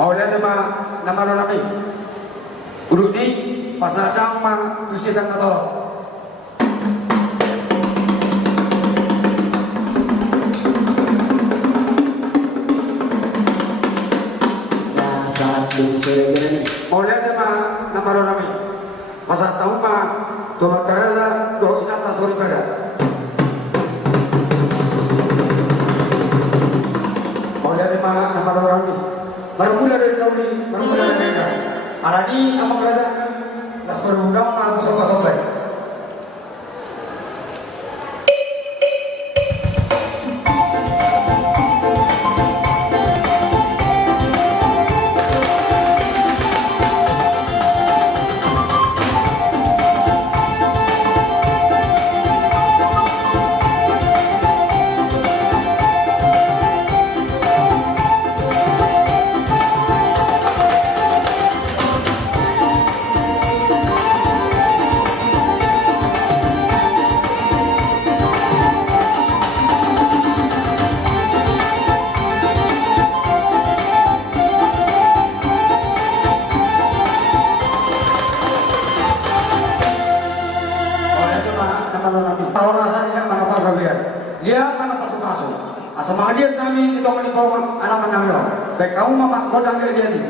Mau lihat sama nama lo nami. Udah ni pasal sama tusikan atau mau lihat sama nama lo nami. Pasal tahu mah doa karena doa inata sorry pada. Mau lihat sama nama lo nami. Baru mulai dari Daudi, baru mulai dari mereka. Alani amang raja las berundang atau sobat-sobat. Kalau rasanya mana pak kalian? Lihat mana masuk-masuk. Asal dia kami kita menikah anak-anak yo. Baik kamu mama kodang dia di.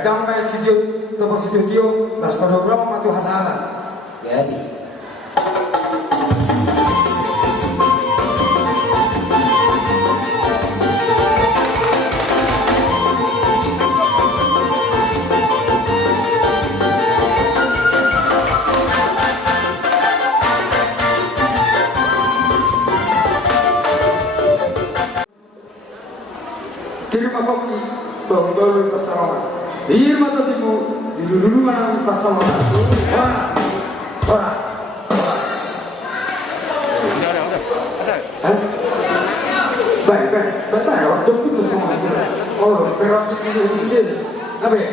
baik damai sidio topok sidio las programa matu hasara jadi terima kopi baru pasaran irma tapimu dulu mana pasaran wah baik betul waktu itu semua oh perang ini apa ya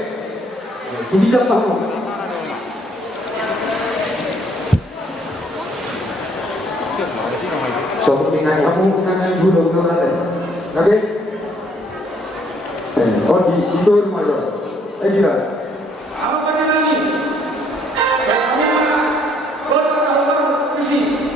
ini jatuh so tinggal kamu tinggal dulu ada oke oh di itu rumah lo dia apa pandangan ini kamu mana kalau isi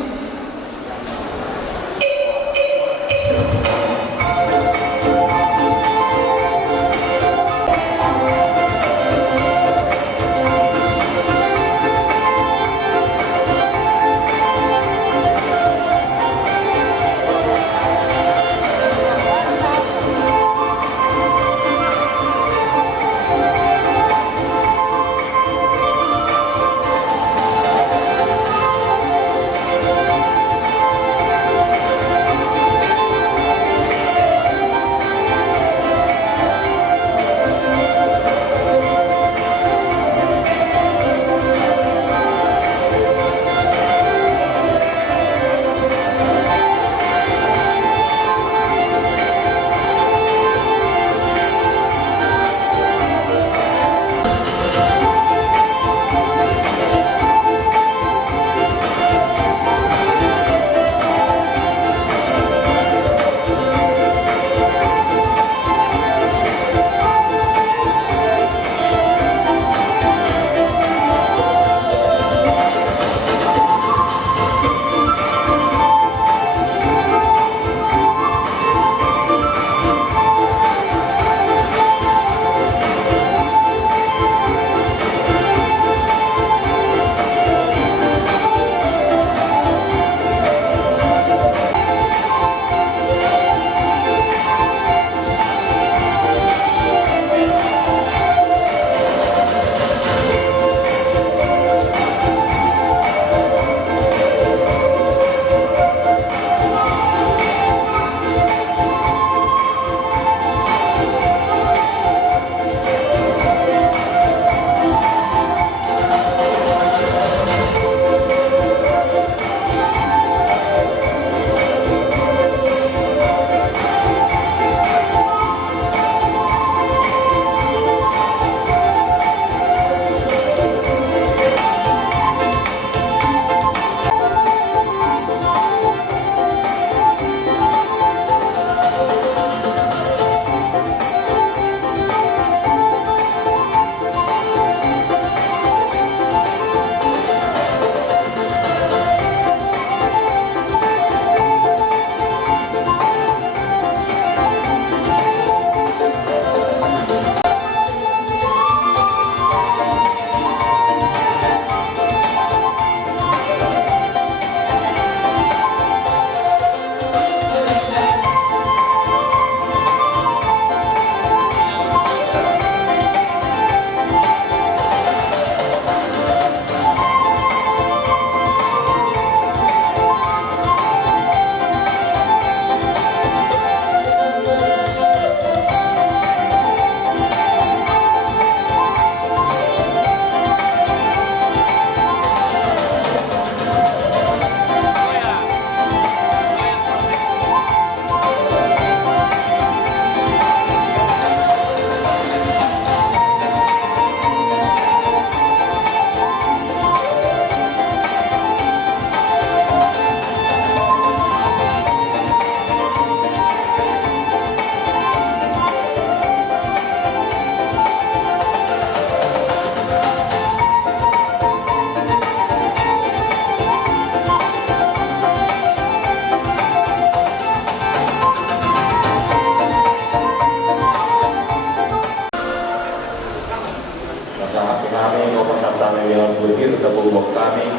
bulir da buwak kami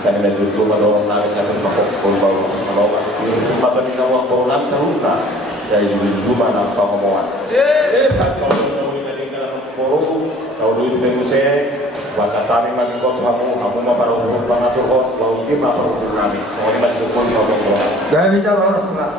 kami nagtutuma daw ang namin sa ating makapulbaw ng saloma yung mapaninawa ko lang sa hunta sa yung na pamamuan pagkaulit na ulit natin ka ng puro kaulit na yung basa kami magiging kamu maparuhong pangaturhon bahwa hindi maparuhong namin so kami mas dukul maparuhong Gaya bicara orang setengah.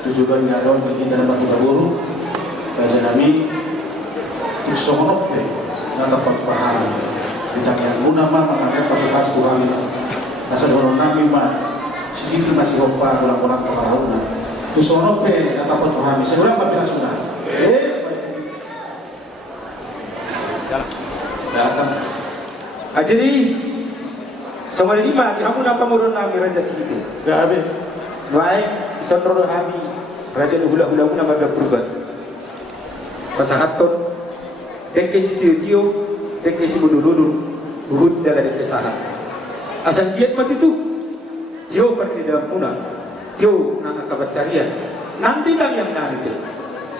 tujuan ngadon begini dalam batu taburu kajian kami terus sonok deh nggak dapat pahami ditanya guna mah makanya pasukan kurang nasa dorong kami mah segitu masih lupa pulang-pulang pengaruhnya terus sonok deh nggak dapat pahami sebenarnya apa bila sudah datang jadi sama ini mah kamu nampak murun nami raja situ nggak habis baik isonro hami raja hula-hula pun nama berubah pasahaton dek si tio dek si budululu uhud jalan dek sahat asal giat mati tu tio pergi dalam muna tio nang kabacarian nanti kang yang nanti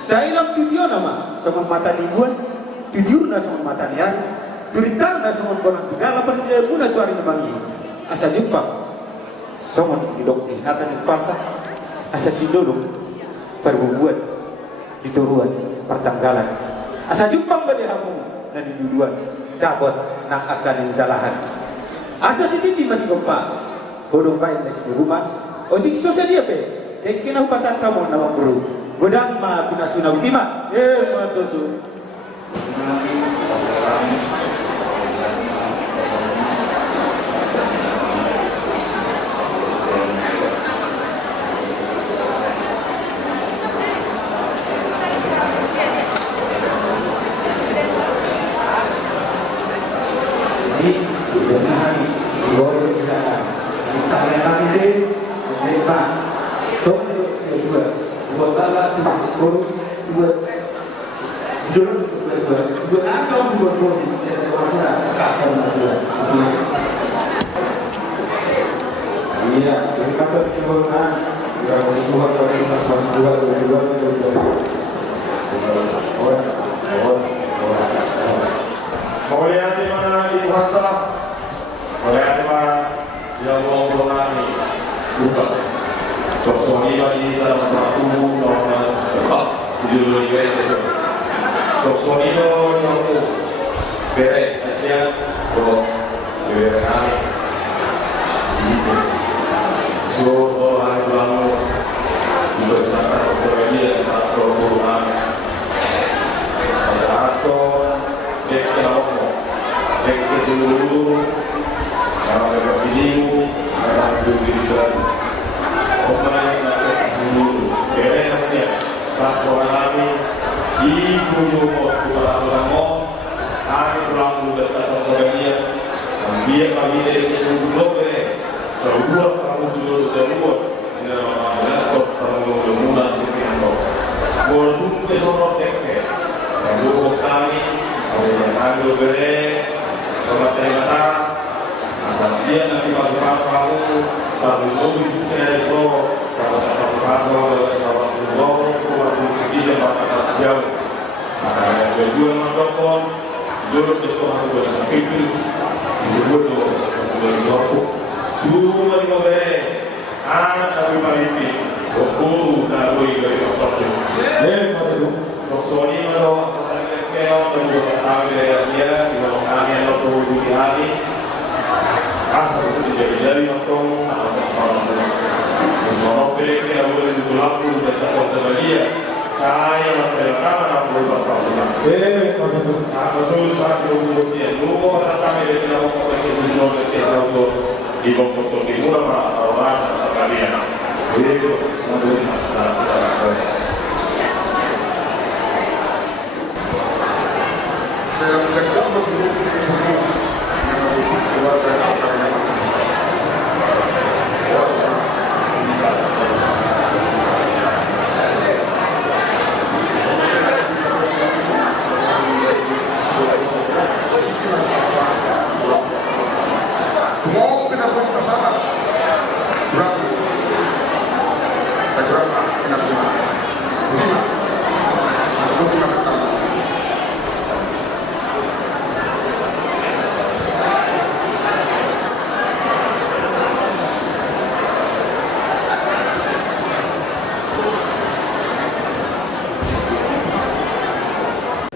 saya lam tio nama sama mata dibuan tidur na sama mata niar turitar na sama konang tigala pergi dalam muna tu hari nemangi asal jumpa somon hidok di hatan pasah asa sindulung perbubuan dituruan pertanggalan asa jumpang pada hamu dan diduduan dapat nak akan jalahan asa sititi masih gempa bodong baik masih di rumah otik susah dia pe kena upasan kamu nama bro godang ma pinasuna ultima matutu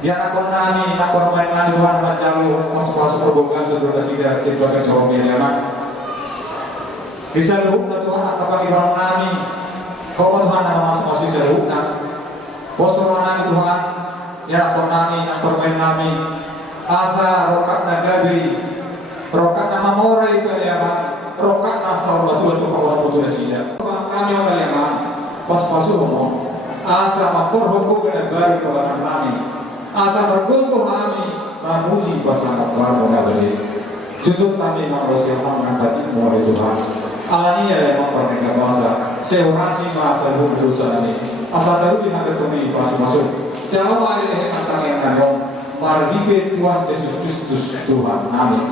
Biar akon nami, nak korban nami Tuhan bacalu, masuk berboga sudah tidak sebagai seorang yang anak. Bisa luhuk ke Tuhan atau bagi orang nami, Kau Tuhan nama masing-masing serukan. Bos nami Tuhan, ya nami yang bermain nami. Asa rokat nagabi, rokat nama mora itu lema, rokat nasa batuan tu kau orang betul sida. Kami orang lema, bos masuk homo. Asa makor hukum benar kepada kami. Asa berkumpul kami, memuji pasangan baru nagabi. Cukup kami manusia yang mengangkat mora Tuhan. Alani ya lema pernega bahasa, seorasi masa hukum dosa ini. Asa tahu dihantar kami masuk. Jangan mari antara yang kandung. Mari Tuhan Yesus Kristus Tuhan. Amin.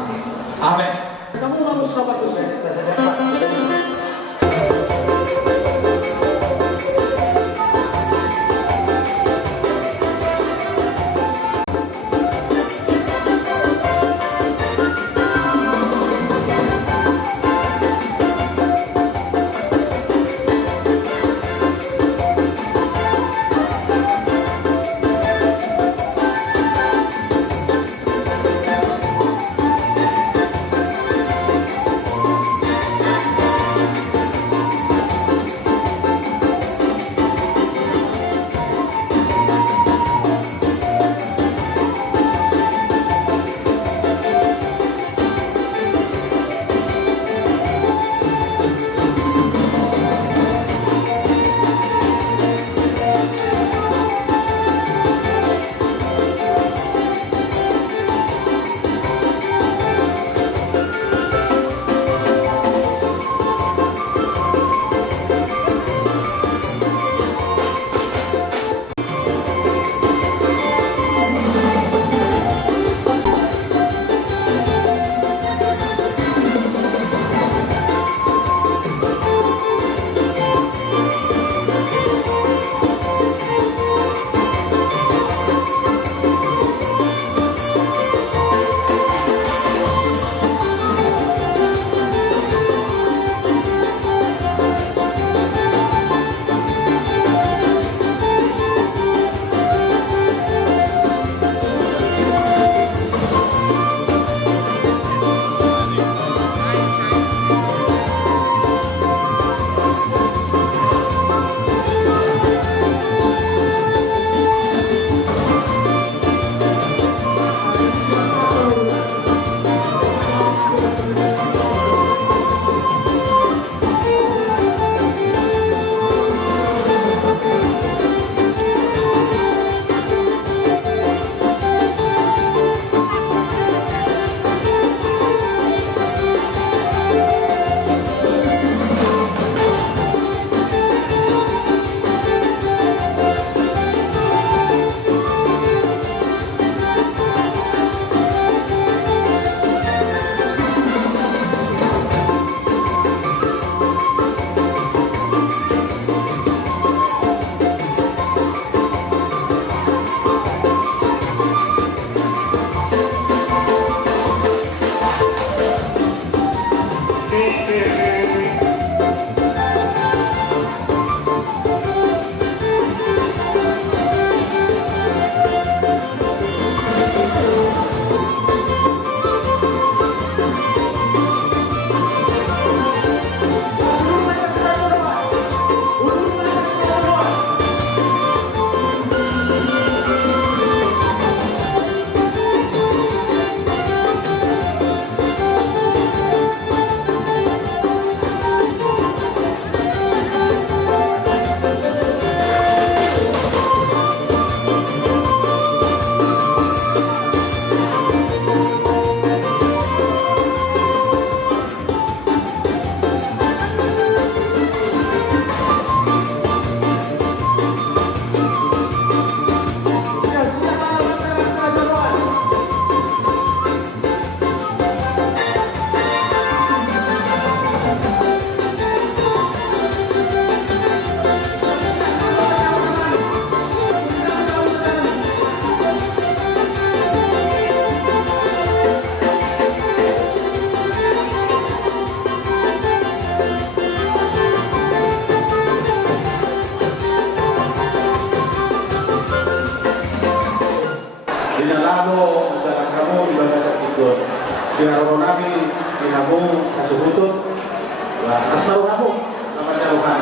Amin. Kamu harus dapat dosa. Dinalamo adalah kamu ibadah sakit. Dinalamo nabi, dinamu kasubutut, asal kamu nama jauhan.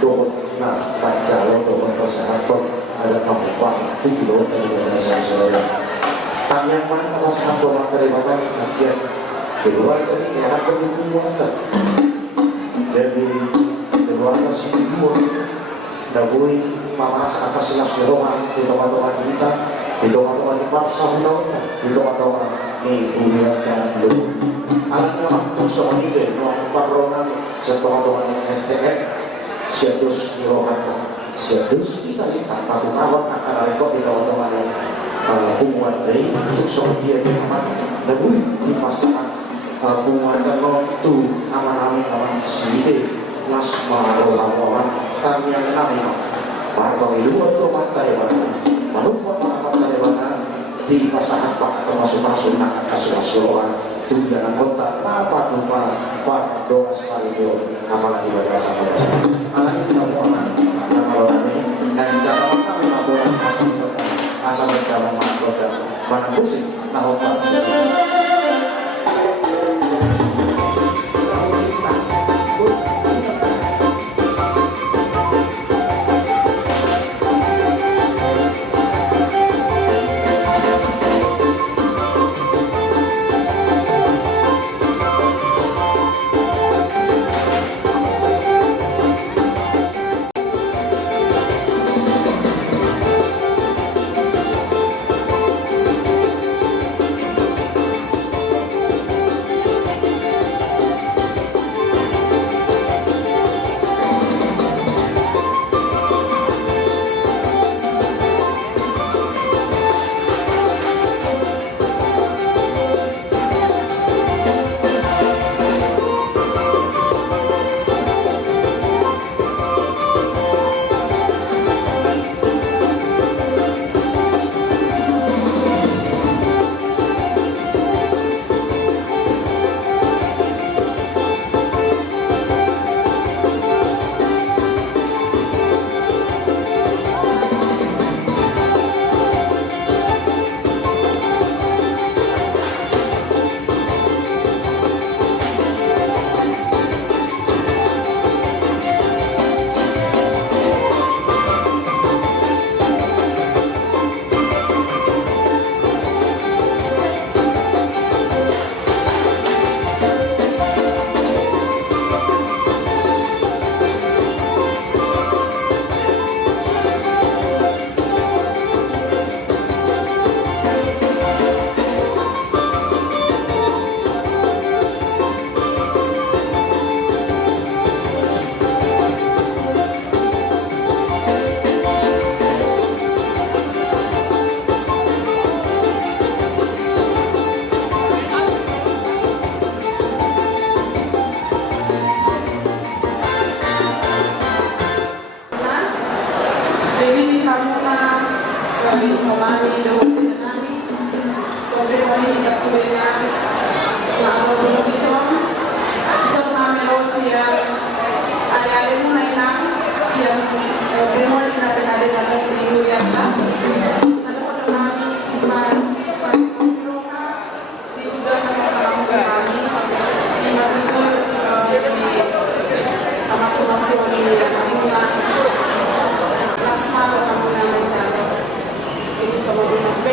doon na pagkalo doon pa sa hatod ada mahupa tiglo dari dasar saya. Tanya mana pas hatod ang kalimantan akyat keluar dari era kebutuhan. Jadi keluar dari dua dahului pamas atas silas doang di tempat-tempat kita di tempat-tempat di pasar di tempat-tempat ni dunia dan dulu. Anak waktu soal ini nuang paronan setelah yang STF siadus rohata siadus kita lihat patu tahun akan rekod di teman-teman yang hubungan dari untuk soal dia di aman dahulu di pasangan hubungan kalau tu nama-nama sini nas marola kami yang kami partai dua tu partai mana lalu partai mana di pasangan pak atau masuk-masuk nak kasus-kasusan tujuan kota apa tuh pak doa itu apalagi bahasa anak itu nama orang ini dan cara kami laporan asal mereka mengakoda mana pusing nah otak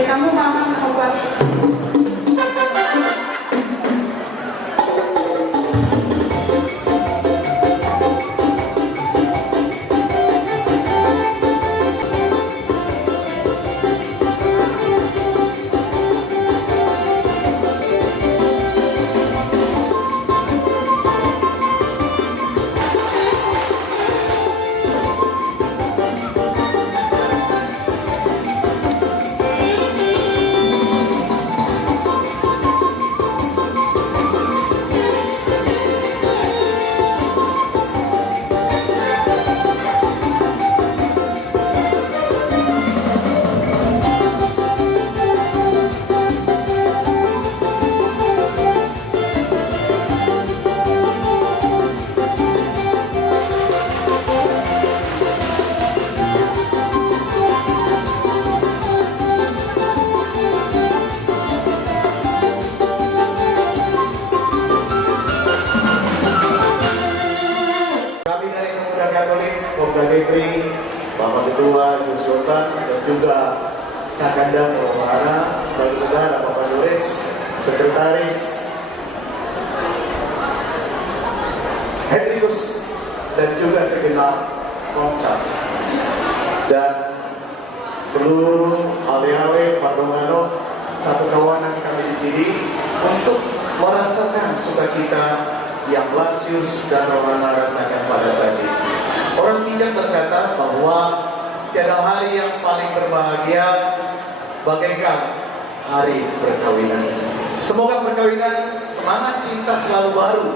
kamu mama mau juga Kakanda Mohara, Saudara Bapak Doris, Sekretaris Hendrikus, dan juga segenap Komcat dan seluruh alih-alih Padongano satu kawanan kami di sini untuk merasakan sukacita yang Lasius dan Romana rasakan pada saat ini. Orang bijak berkata bahwa tiada hari yang paling berbahagia bagaikan hari perkawinan. Semoga perkawinan semangat cinta selalu baru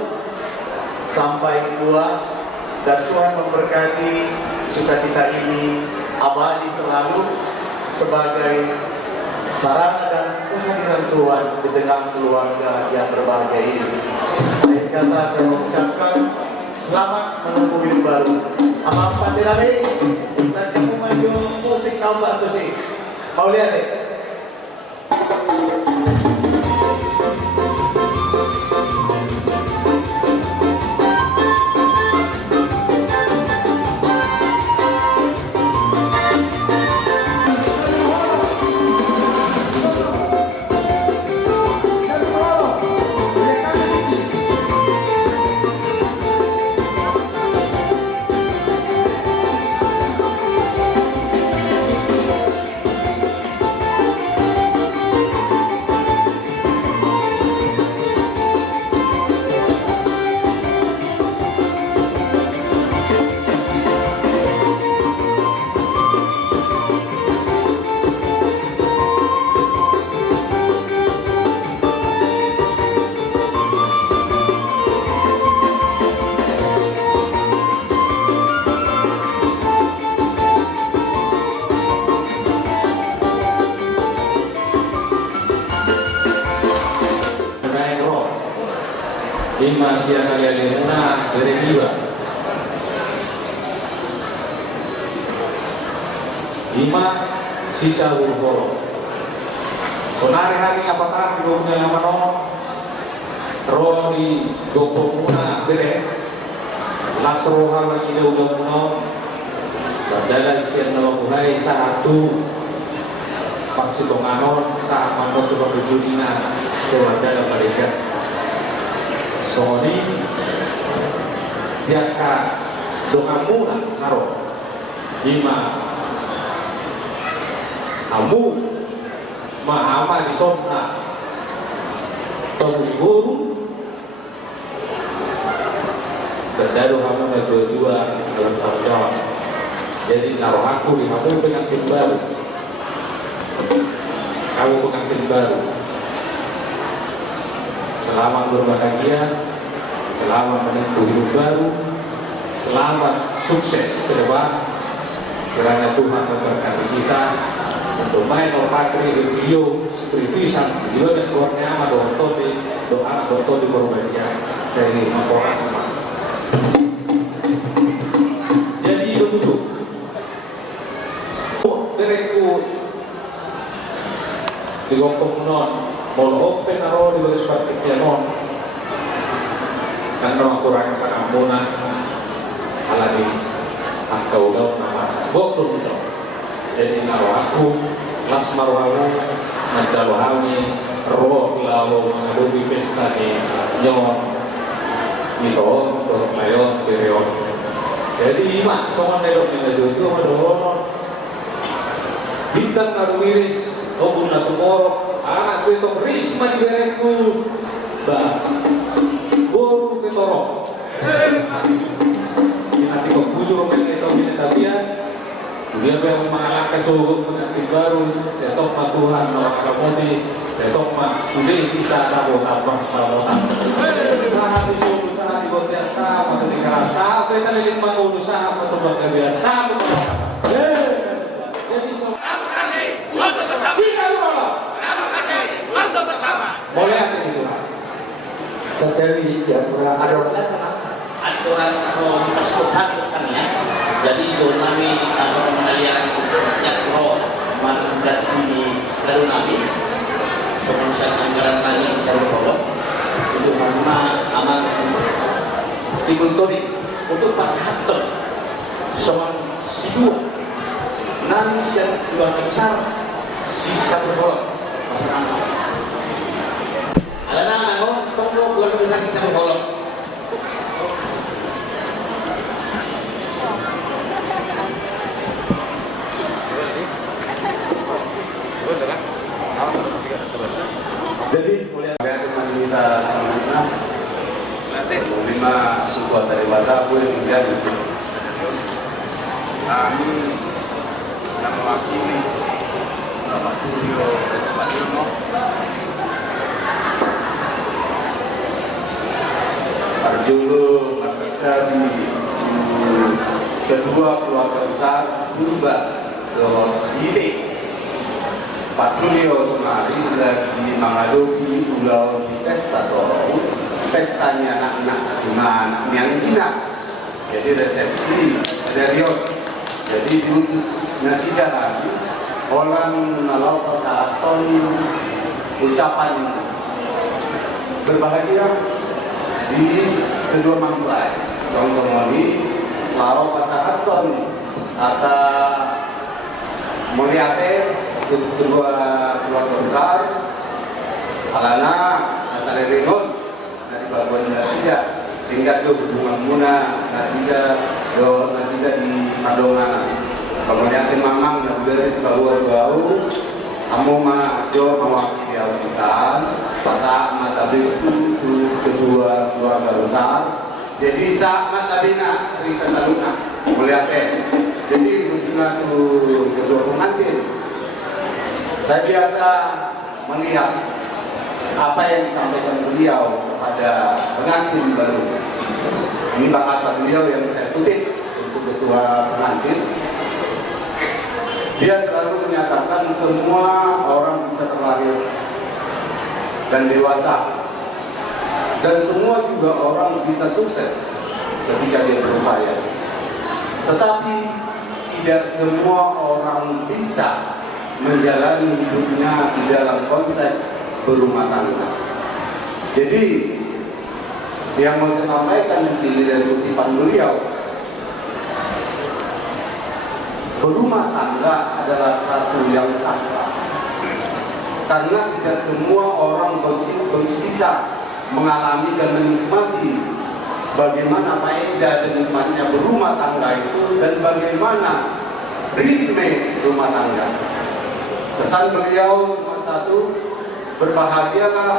sampai tua, dan Tuhan memberkati sukacita ini abadi selalu sebagai sarana dan kehadiran Tuhan di tengah keluarga yang berbahagia ini. Akhir kata kami mengucapkan selamat menempuh hidup baru. Amal Pandirame dan kamu maju musik tambah tu sih. Mau lihat deh. Lima siang kali muna dari jiwa. Lima sisa burukoro. Konari hari apakah belum yang mano? Rodi gopong muna bere. Lasroha lagi dia udah muno. Badala isian nama buhay satu. Paksi tonganon saat mano tu berjudina. Badala mereka. Soni dia ka doa muna karo lima kamu mahama di sona guru terjadi kamu dua dalam tahun jadi naruh aku di kamu pengantin baru selamat berbahagia, selamat menempuh hidup baru, selamat sukses ke depan. Kiranya Tuhan memberkati kita untuk main patri di video seperti pisang juga keluarnya sama doa di berbahagia dari Mapora sama. Jadi begitu. Direkku di Gopong non. Mau open naro di baris praktiknya non kan orang kurang sangamunan alami angkau daun nama bokul itu jadi naro aku las maruhamu menjaluhami roh lalu mengadubi pesta di nyon itu untuk layon kirion jadi lima soal nelok itu aduh bintang naruwiris obun nasumoro anak gue itu risma di bereku bah boru ketorong nanti kok bujur mereka itu ini tapi ya dia yang mengalahkan suhu pengantin baru setok mah Tuhan orang kamodi setok mah sudah kita rabot apa saat di suhu saat di botian sama ketika sampai tadi lima usaha atau bagian sama jadi boleh apa itu? Setelah ya kurang aturan atau kesempatan kan ya. Jadi kami asal mengalian jasro mengganti di baru nabi sebelum anggaran lagi secara produk itu karena aman timbul tadi untuk pas hater soal si dua nangis yang keluarga besar sisa berkolok pasangan. Ada nama tunggu keluarga besar sisa berkolok. Jadi mulia teman kita sama menerima sebuah daripada aku yang menjadi kami yang mewakili Bapak Tulio Pak Ilmo Arjolo Masakari kedua keluarga besar Purba Ini Pak Tulio Sumari lagi menghadapi ulau di pesta Torau, pestanya anak-anak dengan yang ingat. Jadi resepsi dari jadi diutus nasi jalan orang nalau persatuan ucapan berbahagia di kedua mempelai. Sama ini lalu persatuan kata Mulyate kedua keluarga besar alana asal ringon dari Pelabuhan Nasida tingkat do hubungan muna Nasida di Padongan kemudian Mamang dan dari bau kamu mana jo mewakili auditan pasak matabi itu kedua keluarga besar jadi saat matabina cerita saluna Mulyate jadi musnah tu kedua pengantin. Saya biasa melihat apa yang disampaikan beliau kepada pengantin baru. Ini bahasa beliau yang saya kutip untuk ketua pengantin. Dia selalu menyatakan semua orang bisa terlahir dan dewasa. Dan semua juga orang bisa sukses ketika dia berupaya. Tetapi tidak semua orang bisa menjalani hidupnya di dalam konteks berumah tangga. Jadi yang mau saya sampaikan di sini dari kutipan beliau, berumah tangga adalah satu yang sakral. Karena tidak semua orang bisa mengalami dan menikmati bagaimana faedah dan nikmatnya berumah tangga itu dan bagaimana ritme rumah tangga. Pesan beliau cuma satu, berbahagialah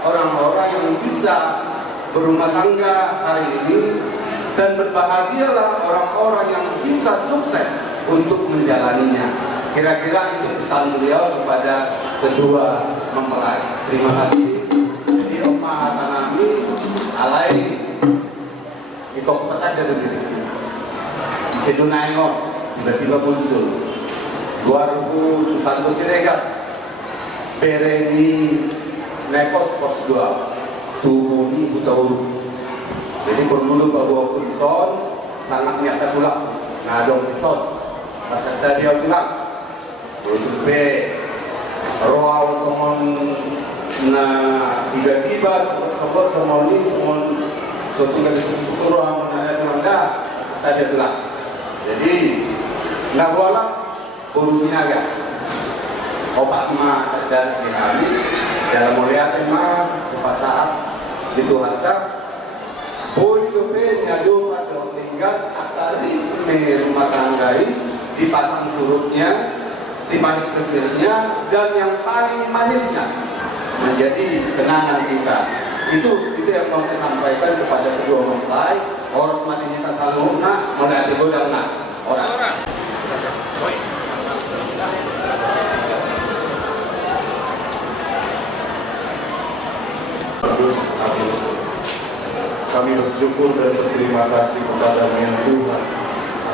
orang-orang yang bisa berumah tangga hari ini dan berbahagialah orang-orang yang bisa sukses untuk menjalaninya. Kira-kira itu pesan beliau kepada kedua mempelai. Terima kasih. Jadi Omah Hatanami alai ikut petak dari diri. Di Sedunaingo tiba-tiba muncul. 2000 Susanto Siregar Pereni Nekos pos 2 Tuhuni Butahulu. Jadi bermulu bahwa Kulison sangat niatnya pulang ngadong Kulison pasal tadi dia pulang untuk roal somon na tiba-tiba sebut somon ini somon suatu kali suatu ruang mana mana tadi pulang. Jadi nggak boleh urusinya agak opak mah dan dihali dalam mulia tema saat itu hatta boleh dope nyado pada tinggal akari rumah tangga dipasang surutnya dipasang kecilnya dan yang paling manisnya menjadi kenangan kita itu yang mau saya sampaikan kepada kedua mempelai orang sematinya tak selalu nak mulai digodang nak orang Terus kami bersyukur dan berterima kasih kepada Tuhan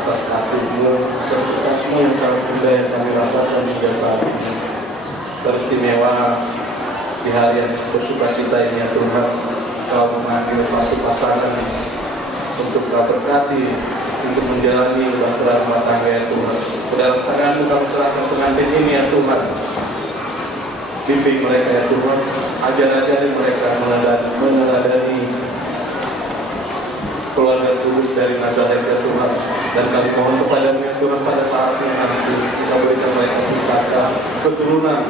atas kasih-Mu, atas kasih-Mu yang sangat indah yang kami rasakan hingga saat ini. Teristimewa di hari yang bersuka cita ini ya Tuhan, Kau mengambil satu pasangan untuk Kau berkati untuk menjalani bahtera rumah tangga ya Tuhan. Ke dalam tangan-Mu kami serahkan pengantin ini ya Tuhan. Bimbing mereka ya Tuhan, ajar-ajari mereka meneladani keluarga kudus dari Nazaret ya Tuhan. Dan kami mohon kepada-Mu ya Tuhan pada saat yang nanti kita berikan mereka pusaka keturunan,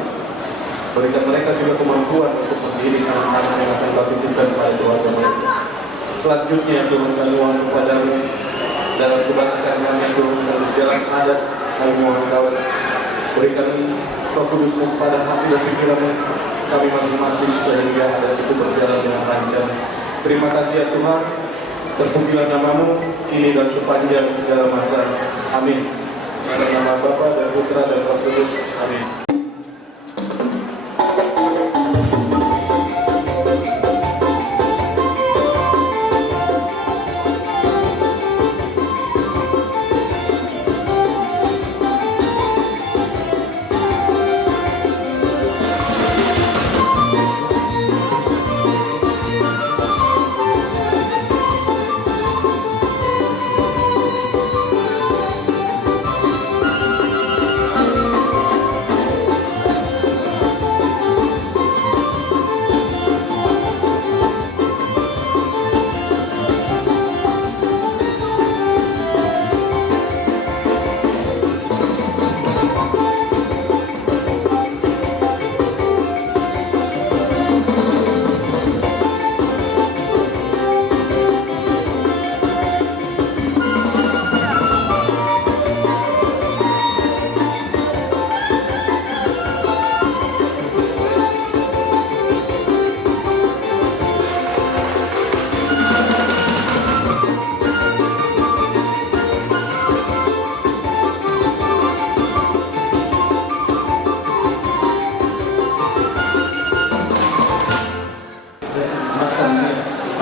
berikan mereka juga kemampuan untuk mendidik anak-anak yang akan kau titipkan pada keluarga mereka. Selanjutnya Tuhan kami mohon kepadamu dalam kebaikan kami Tuhan dalam jalan adat kami mohon kau berikan Roh Kudus-Mu pada hati dan pikiran kami masing-masing sehingga adat itu berjalan dengan lancar. Terima kasih ya Tuhan. Terpujilah nama-Mu kini dan sepanjang segala masa. Amin. Dalam nama Bapa dan Putra dan Roh Kudus. Amin.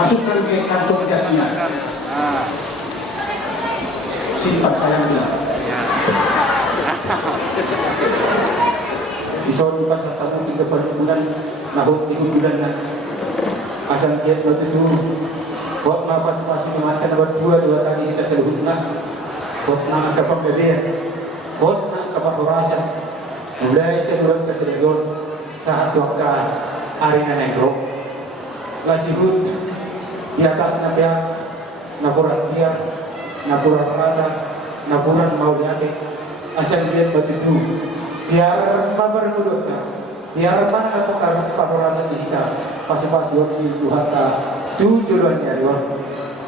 Masukkan ke kantong jasnya. Simpan sayangnya. Isau pas tamu 3 bulan, nahuk 3 bulan na. Asal kiat begitu. Buat napas masih mengatakan buat 2 kali kita seluruh na. Buat nak kapal gede. Buat nak kapal rasa. Mulai sebelum keseluruhan saat waktu hari negro. Lasihut di atas nabiak, naburan dia, naburan rata, naburan mauliake, asal dia begitu. Biar mabar mudutnya, biar mana aku karena pada rasa kita, pas-pas waktu Tuhan ta, tujuannya dia.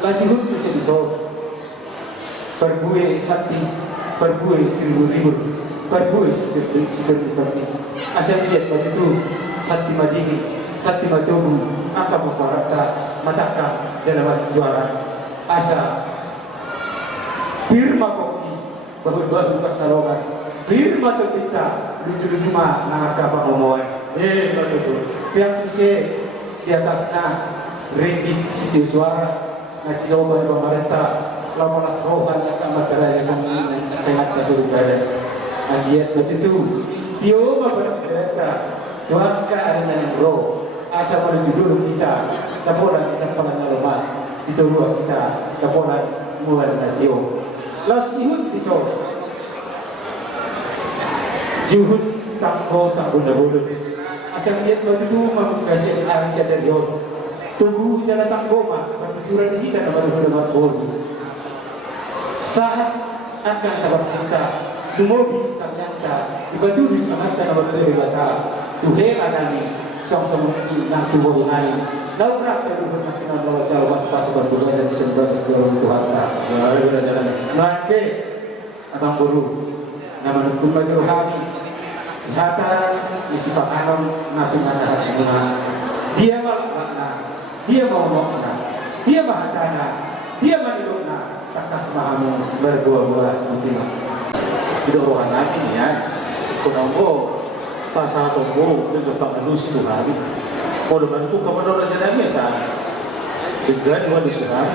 Lasihut bisa disol, berbuih sakti, berbuih 1000, berbuih 1000. Asal dia begitu, sakti madini. Sakti matubu, angka mukarata, mataka, jalawan juara, asa, firma koki, bahu-bahu persalongan, firma tu kita, lucu-lucu mah, nangka pengomongan, betul. Pihak isi di atasnya, ringgit situ suara, nak jawaban pemerintah, lawalas rohan yang akan materai sama tengah kasur badan, agiat begitu, tioma berkata, Tuhan keadaan yang roh. Asa menuju dulu kita, laporan kita pengen lemah, itu luar kita, laporan mulai natio. Las ihut pisau, juhut tanggo dahulu. Asa lihat waktu itu mengkasih arisya dari yon. Tunggu jalan tanggo mah, pertujuan kita nama dahulu. Saat akan dapat cinta, dumobi ternyata, dibantu disemangatkan nama dahulu. Tuhai adani. Sama-sama nak tubuh yang lain. Lalu berapa itu bermakinan bahwa jauh pas-pas berbulan di sebelah seluruh Tuhan tak. Lalu kita jalan. Nanti abang guru nama hukum baju kami. Lihatan isi pakanan nabi masalah guna. Dia makna, dia mau makna, dia mahatana, dia maniluna. Takas mahamu berbuah-buah mungkin. Itu rohan nabi ya. Kunanggo pasal tunggu dengan pengelus itu hari. Kalau bantu kepada raja Nabi saat dengan dua disuruh.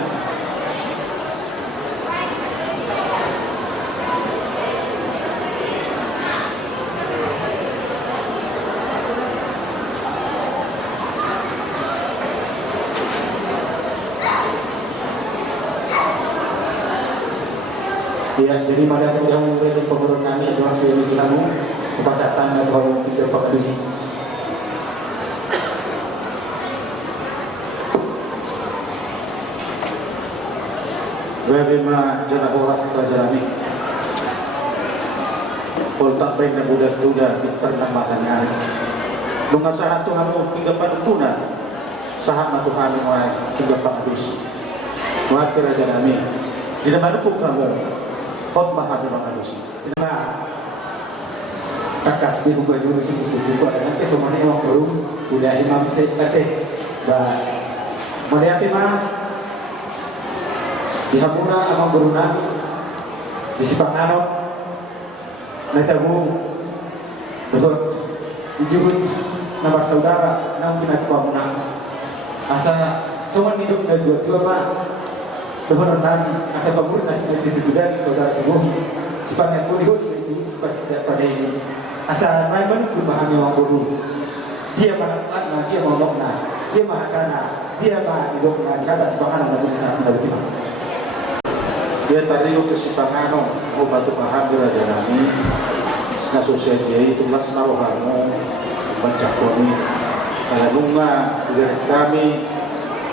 Ya, jadi pada yang memberi pengurus kami adalah Syekh Islamu kepasatan dan kalau kita pengelus. Bagaimana jalan orang sejarah ini? Kol tak baik na budak-budak internang makanyan. Nung asahan to hamo hingga panutuna, saham na to kami mga hingga panudus. Mga kiraja namin, di naman po kamu, kot mahal ng mga dus. Takas di buka dulu sih susu ada nanti semuanya orang baru udah imam saya kate bah melihat mah di Hamura amang beruna di Sipangano netabu betul dijubut nama saudara nam kena pamuna asa semua hidup dan dua mah betul nanti asa pamur nasi itu dan saudara ibu Sipangano pun hidup supaya tidak pada ini asal main memahami orang bodoh. Dia manakna, dia monokna, dia mahakana, dia mahidokna. Kata Subhanahu wa taala Dia tadi ke Sipangano, mau batu paham Raja Nami, na sosial dia itu mas marohano, mencakoni, kalau bunga dari kami,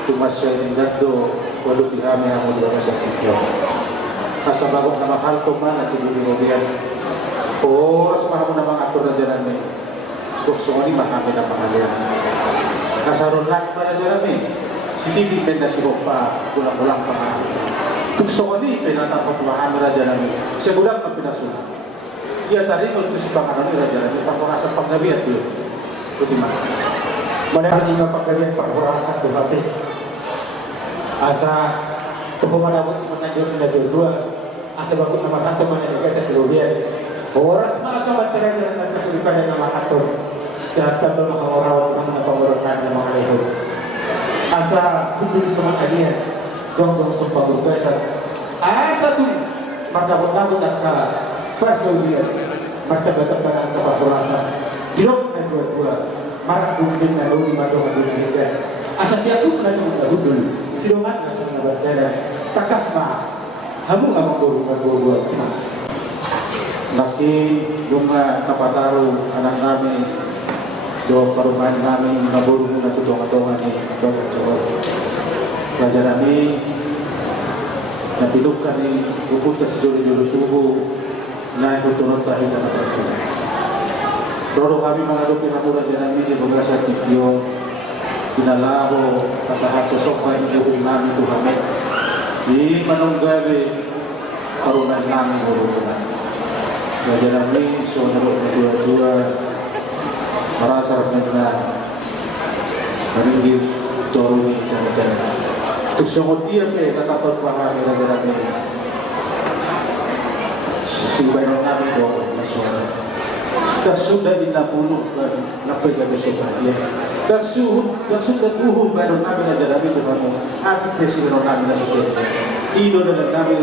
cuma saya ingado, walau kami yang mau dibawa sakitnya. Asa bagok nama hal kemana di kemudian. Oras maha mo namang atur na dyan namin. Suksong ni mahami na pangalan. Kasaron lang pa na dyan namin. Sinigit na si Ropa, ulang-ulang pa nga. Suksong ni pinatapat mahami na dyan namin. Siya bulang na pinasunan. Iya tadi untuk si pangalan ni Raja namin. Pangkurasa panggabiat yun. Puti mah. Mana lima panggabiat pangkurasa tu hati. Asa kehukuman awak semenanjur na dua. Asa bagus nama kantor mana juga tak keluar. Oras na kamatera ng kasulipan ng mga ator at tatlo na kawarawat ng mga pamurakan ng mga leho. Asa kumpul sa mga kaniyan, jong-jong sa pagbugasan. Asa tu magkabot-kabot at ka-pasaulian, magkabatang-batang ang kapapurasan. Dilok na dua-dua, marak kumpin na lori matong-matong-matong. Asa siya tu na sa mga hudul, siluman na sa mga bandera, takas ma, hamong ang magburuan. Laki bunga kapataru anak kami do perumahan kami naburu na tudong-tudongan ni Bapak Jawa. Raja kami napilukkan ni bukod sa juri-juri tubuh na ikutunod tayo na napagpunan. Pero kami mga lupi na mula dyan namin di bagasa tikyo pinalaho kasahato sokay ni buhong namin tuhamit di manunggabi parunan namin urunan. Raja Nami, saudara kedua-dua merasa na meninggil turuni dan untuk semua dia kata pahami Raja Nami sibayon kami doon nasional dan sudah inapuno napay kami sa dia dan sudah buhong bayon kami Raja Nami Tuhan ating presiden kami na susunod ido na kami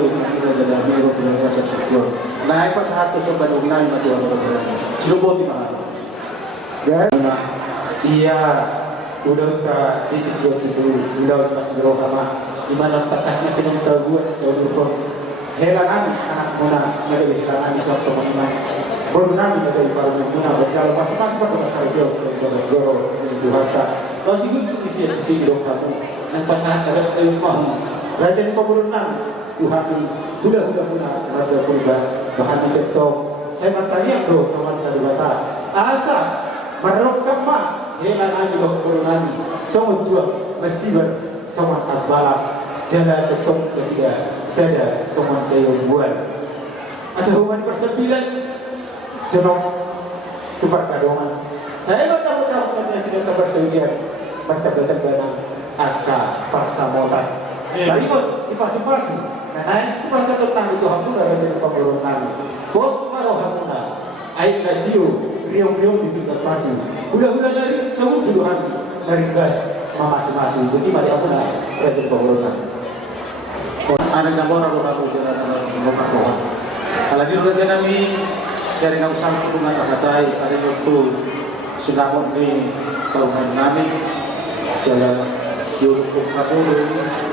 Raja Nami Raja sa Tikyon naik pas satu sobat umnai mati orang Cirebon di mana? Dan ia udah di tujuan itu udah pas berokama di mana takasnya pinang terbuat untuk helangan anak muna dari helangan islam sama iman baru nami dari para muna berjalan pas pada kerja sebagai guru di Tuhanka kalau sih itu isi hidup kamu yang pas ada ilmu raja di pembunuhan Tuhan budak-budak muna raja purba bahan betul saya bertanya bro teman dari Batak asa menurut kamu helangan juga pembunuhan semua dua mesti bersama balap jalan tetap kesia saya semua kayu buat asal hubungan persembilan jenok tumpah kadongan saya bertamu-tamu dengan sidang kabar sebagian bertamu-tamu angka persamotan dari di pasi-pasi nah naik semasa tentang itu hamuna dari pemberongan bos maroh hamuna air radio riung-riung di tingkat pasi udah dari kamu juluhan dari gas masing-masing jadi mari hamuna dari pemberongan ada gambar aku jalan dengan Tuhan. Kalau di Raja Nami dari nausan hubungan kakatai ada waktu sudah di tahun kami jalan yuk kapuri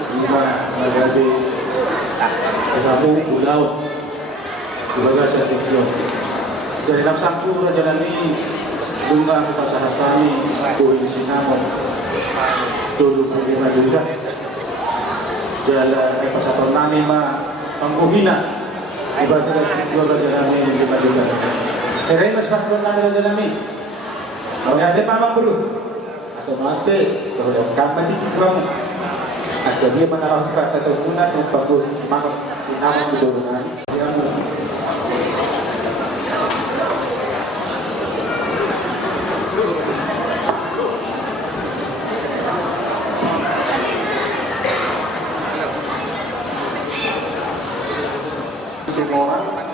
lima menjadi kamu pulau di bagasi tikyo. Dari nausan Raja Nami bunga pasangan kami di Sinamon dulu berlima juga. Jalan pasar nami ma pangkuhina ibadah dua raja nami di Madinah Kaya mas pasron na nila namin. Kalau ada mama buru, asal mati, kalau ada kamar di dalam, atau dia menaruh satu guna sampai buru semangat sinama di dalam.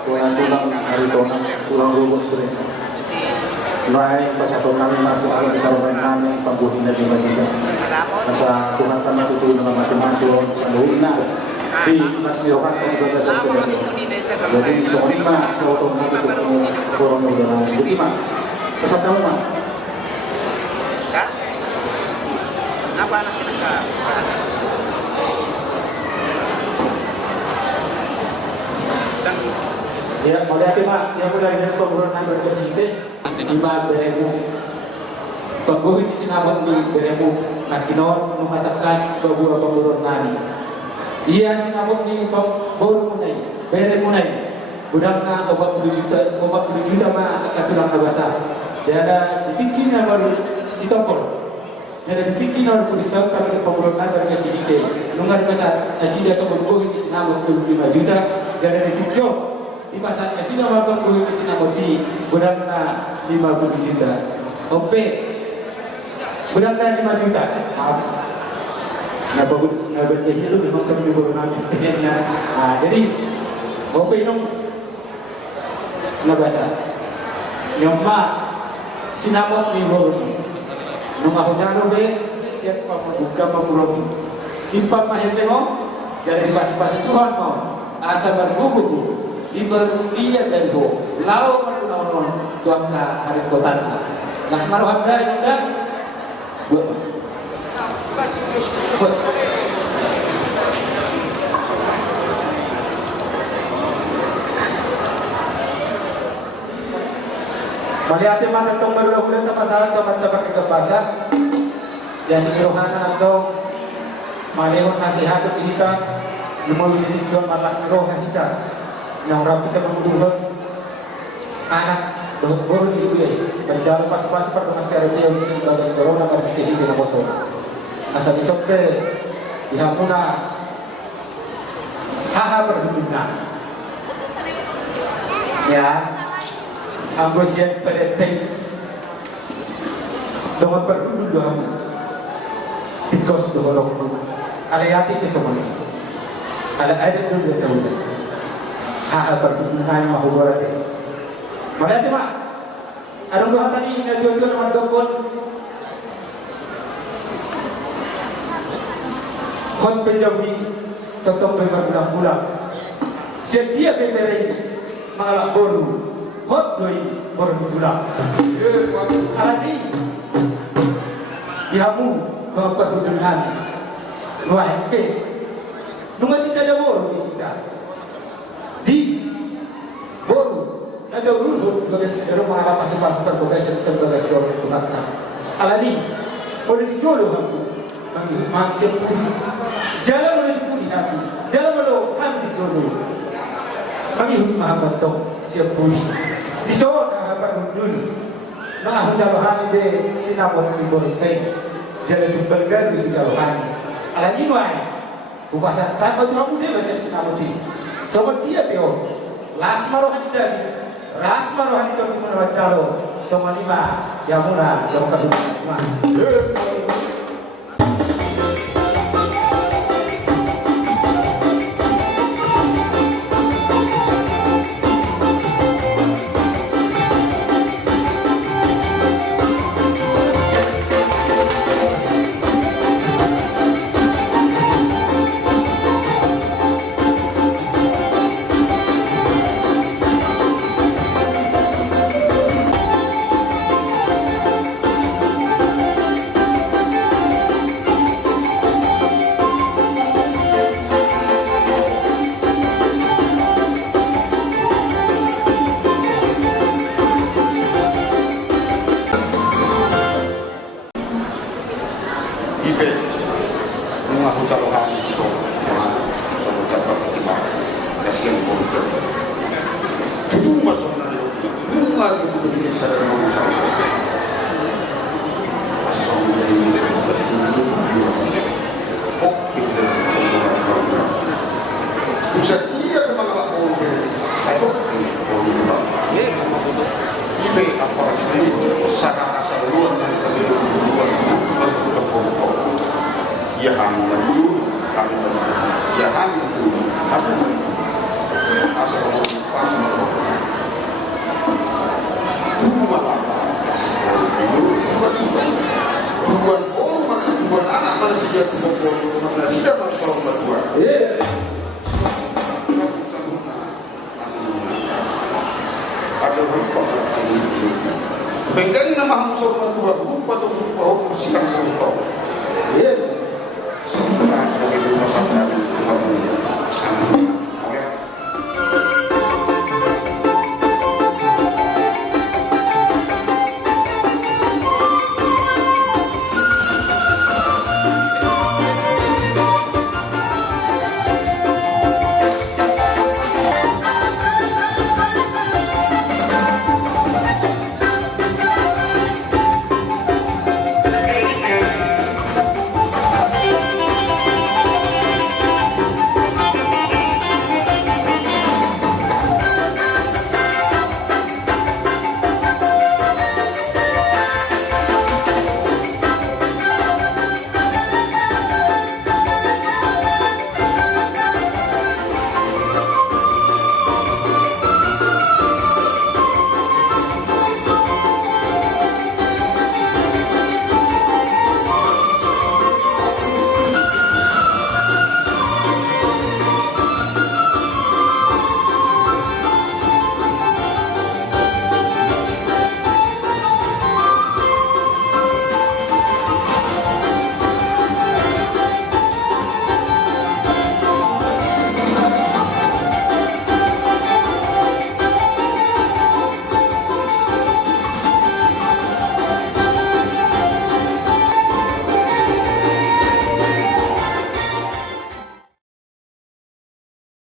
Tulang hari tulang rubuh sering. Naik pas atau kami masuk akan kita kami pambuhin na lima juga. Masa Tuhan kami tutuloy naman masing-masing sa loob na. Di mas nirokan kung ganda sa sila. Jadi so lima sa otong natin kung kurang mo na. Buti ma. Pasat mo ma. Apa anak kita? Ya, boleh hati mak. Yang mulai dari pemburuan berkesinte. Lima beremu pagbuhin di sinabang di beremu na kinor numatakas pagburuan nani iya sinabang di pagburuan munay beremu munay budang na 40 juta ma katulang na basa jada ditingkin na baru si topol jada ditingkin na baru pulisaw kami pagburuan na berkesinte nungar basa asida sa pagbuhin di sinabang 25 juta jada ditingkin di pasar kasino mabang kuwi kasino di budang na 50 juta. Ope. Budang na 5 juta. Maaf. Nabagod itu memang kami baru namin. Jadi ope nung nabasa. Nyoma sinamot ni baru. Nung ako jano be siap buka pamurong. Simpan mahete mo dari pas-pas Tuhan mo. Asa berbuku diberdia dari ho lau menunon tuang ka hari kotan las maru habda inda buat malihat mana tong berulah ta masalah to mata pakai kebasa ya sekirohana atau malehon nasihat kita lumul ditikon malas roh kita yang orang kita membunuh anak baru itu ya berjalan pas-pas per masyarakat yang berada corona berarti itu na boso asal isope dihamuna haha berhubunga ya ambos yang pedetai dengan berhubung doang tikos doang alayati itu semua ala ada dulu tahu hak perkebunan mahubarate. Malati mak. Adong doa tadi na jojo na mandokon. Kon penjawi totong berbulan-bulan. Sedia pemberi malah baru. Hot doi baru bulan. Adi. Yamu memperhubungan. Luai ke. Nunggu sisa jabor kita. Di baru ada urut bagai sekarang mahala pas-pas terbuka sebagai seorang Tuhan. Alani boleh dijodoh aku manusia puni. Jalan boleh dipuni aku. Jalan boleh ham dijodoh. Bagi hukum Muhammad tu siap puni. Disod harapan dulu. Nah hujarohan be sinabot di borkai. Jalan tumbal di hujarohan. Alani wai. Upasa tanpa tu aku dia bahasa sinabot ini. Sobat dia pio, lasma rohani dari, rasma rohani itu kita bacaro, semua lima yang murah, yang kedua semua. Itu masuk na. Mga ya kami menjuru kami menjuru ya kami menjuru kami menjuru asal pasang hubungan apa hubungan orang hubungan anak mana tidak mana tidak masalah berdua ada berapa kali ini bengkang nama musuh berdua lupa tuh lupa sikap kontrol